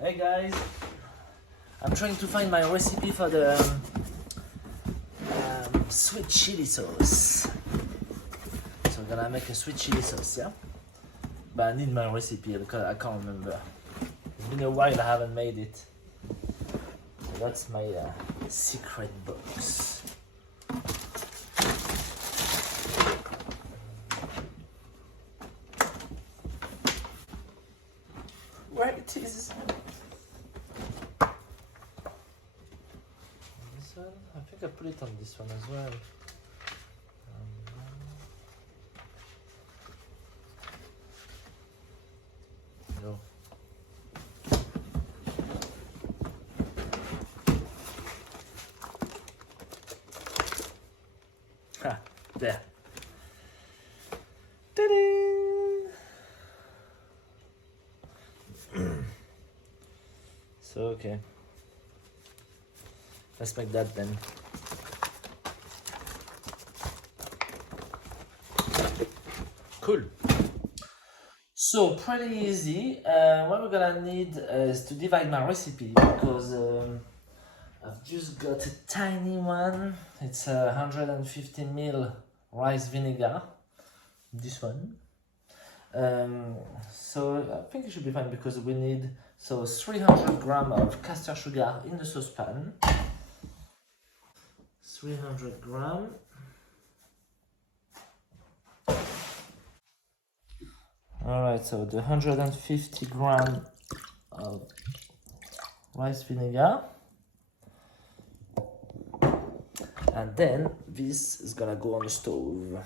Hey guys, I'm trying to find my recipe for the sweet chili sauce. So I'm gonna make a sweet chili sauce, yeah? But I need my recipe because I can't remember. It's been a while I haven't made it. So that's my secret box. Where it is? This one? I think I put it on this one as well. No. Ha, there. Ta-da! So, okay. Let's make that then. Cool. So, pretty easy. What we're gonna need is to divide my recipe because I've just got a tiny one. It's 150 ml rice vinegar. This one. So I think it should be fine because we need 300 grams of castor sugar in the saucepan. 300 grams. Alright, so the 150 grams of rice vinegar. And then this is gonna go on the stove.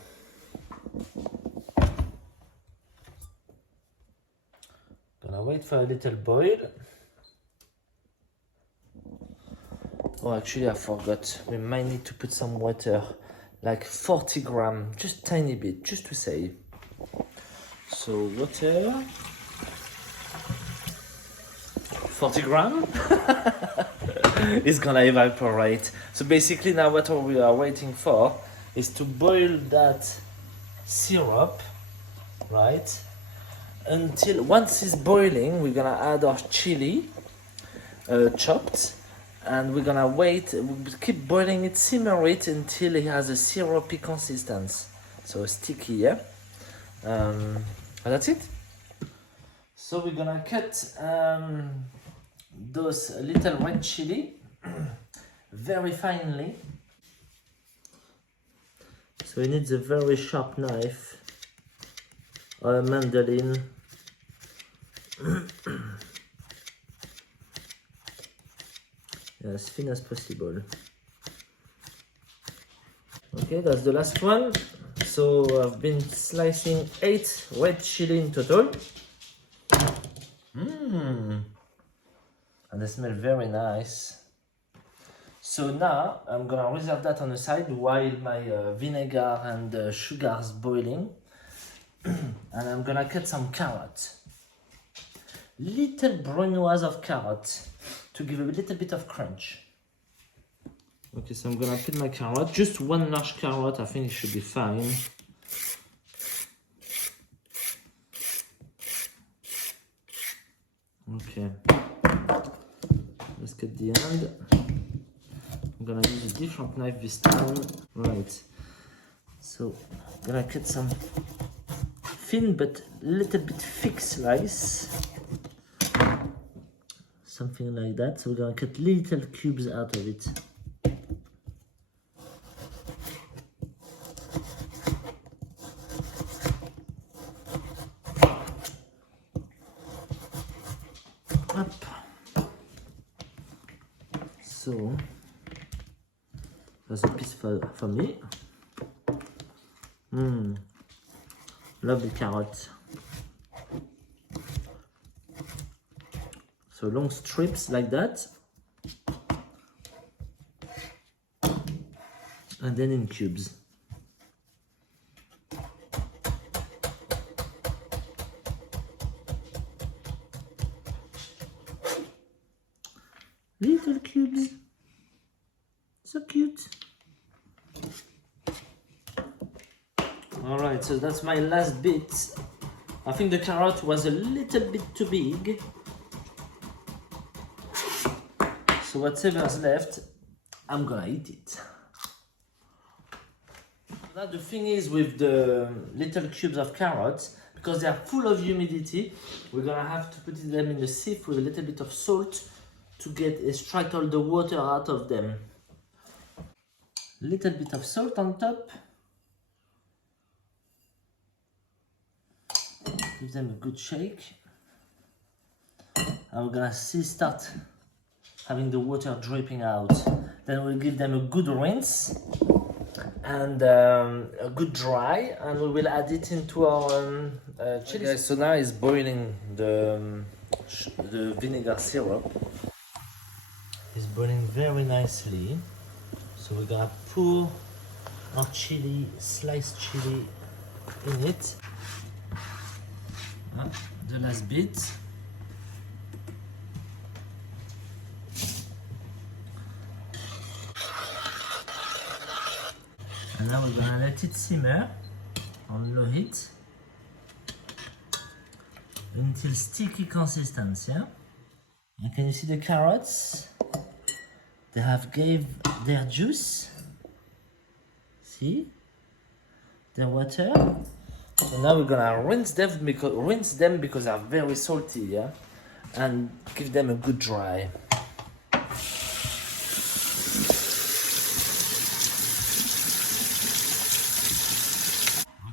Gonna wait for a little boil. Oh, actually I forgot. We might need to put some water, like 40 grams, just tiny bit, just to say. So water, 40 grams. It's gonna evaporate. So basically now what we are waiting for is to boil that syrup, right? Until once it's boiling, we're gonna add our chili chopped, and we're gonna wait, we'll keep boiling it, simmer it until it has a syrupy consistency, so sticky, yeah? And that's it. So we're gonna cut those little red chili very finely. So it needs a very sharp knife or a mandolin. As thin as possible. Okay, that's the last one. So I've been slicing 8 red chili in total. And they smell very nice. So now I'm gonna reserve that on the side while my vinegar and sugar is boiling. And I'm gonna cut some carrot. Little brunoise of carrot to give a little bit of crunch. Okay, so I'm gonna put my carrot, just one large carrot, I think it should be fine. Okay, let's cut the end. I'm gonna use a different knife this time. Right, so I'm gonna cut some thin but little bit thick slice. Something like that. So we're gonna cut little cubes out of it. Up. So that's a piece for me. Lovely carrot. So long strips like that, and then in cubes. Little cubes, so cute. All right, so that's my last bit. I think the carrot was a little bit too big. So whatever's left, I'm gonna eat it. Now the thing is with the little cubes of carrots, because they are full of humidity, we're gonna have to put them in the sieve with a little bit of salt to extract all the water out of them. Little bit of salt on top. Give them a good shake. And we're gonna start having the water dripping out. Then we'll give them a good rinse and a good dry, and we will add it into our chili. Okay, so now it's boiling the vinegar syrup. It's boiling very nicely. So we're gonna pour our chili, sliced chili in it. The last bit. And now we're gonna let it simmer on low heat until sticky consistency. Yeah? And can you see the carrots? They have gave their juice. See? Their water. So now we're gonna rinse them because they're very salty, yeah? And give them a good dry.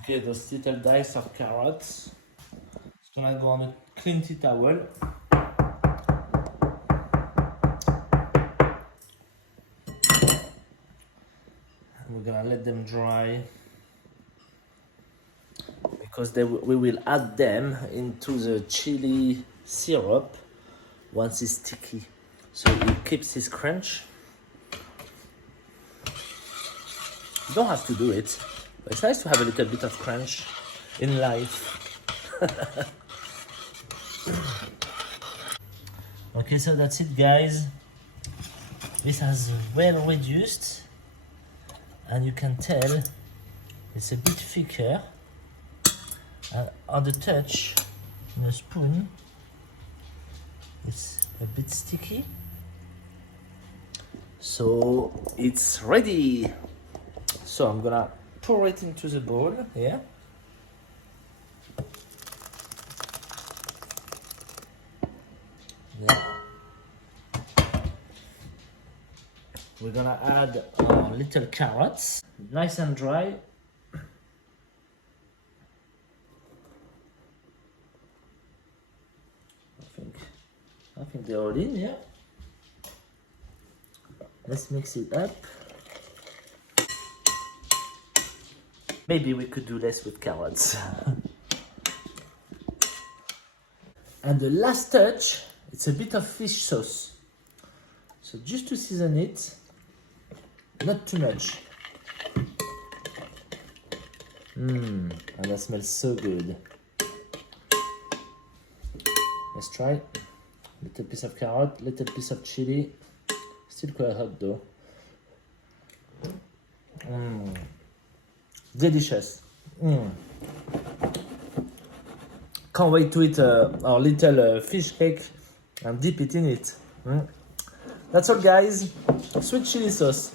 Okay, those little dice of carrots. It's gonna go on a clean tea towel. And we're gonna let them dry because we will add them into the chili syrup once it's sticky. So it keeps its crunch. You don't have to do it. But it's nice to have a little bit of crunch in life. Okay, so that's it, guys. This has well reduced, and you can tell it's a bit thicker. And on the touch, in a spoon, it's a bit sticky. So it's ready. So I'm gonna pour it into the bowl, yeah. Yeah. We're gonna add our little carrots, nice and dry. I think they're all in, yeah. Let's mix it up. Maybe we could do less with carrots. And the last touch, it's a bit of fish sauce. So just to season it, not too much. And that smells so good. Let's try. Little piece of carrot, little piece of chili. Still quite hot though. Delicious. Can't wait to eat our little fish cake and dip it in it. That's all, guys. Sweet chili sauce.